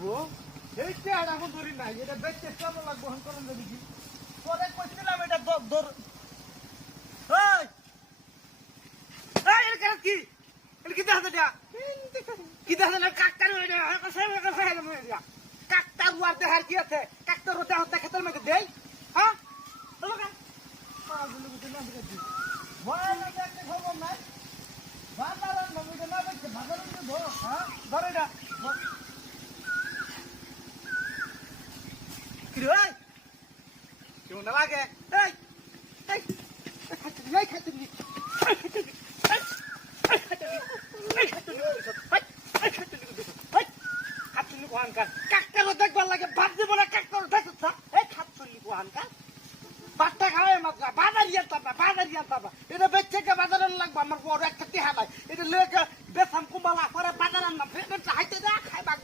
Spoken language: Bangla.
লাগবো এই চেহারা এখন ধরি নাই এটা বেচতে কেন লাগবো এখন করেন যদি কি পরে কইছিলাম এটা দর এই এই এর কারণ কি এর কি দেখা এটা কি দেখা না কাকতার হইছে কাকতার খাইলাম এটা কাকতার ওয়ার দেখার কি আছে কাকতার ওটা হতে খেতের মধ্যে দেই হ্যাঁ হলো কেন পাগল বুঝে না বুঝি ভয় লাগে একটা খবর নাই বাজারের মধ্যে না দেখতে বাজারের মধ্যে ধর হ্যাঁ ধর এটা কি রে কেউ না লাগে এই এই খাইতে দিই খাইতে দিই কাকটার দেখবার লাগে ভাত দিব না কাকটার দেখছ এই খাচ্ছলি কোহানকা বাচ্চা খাওয়াই মাত্রা বাজারিয়া তাবা এটা বেচে বাজারে লাগবে আমার বড় একটা টেহা নাই এটা লেগে বেসাম কুম্বালা পরে বাজার আনলাম হাইতে দেখ খাইবা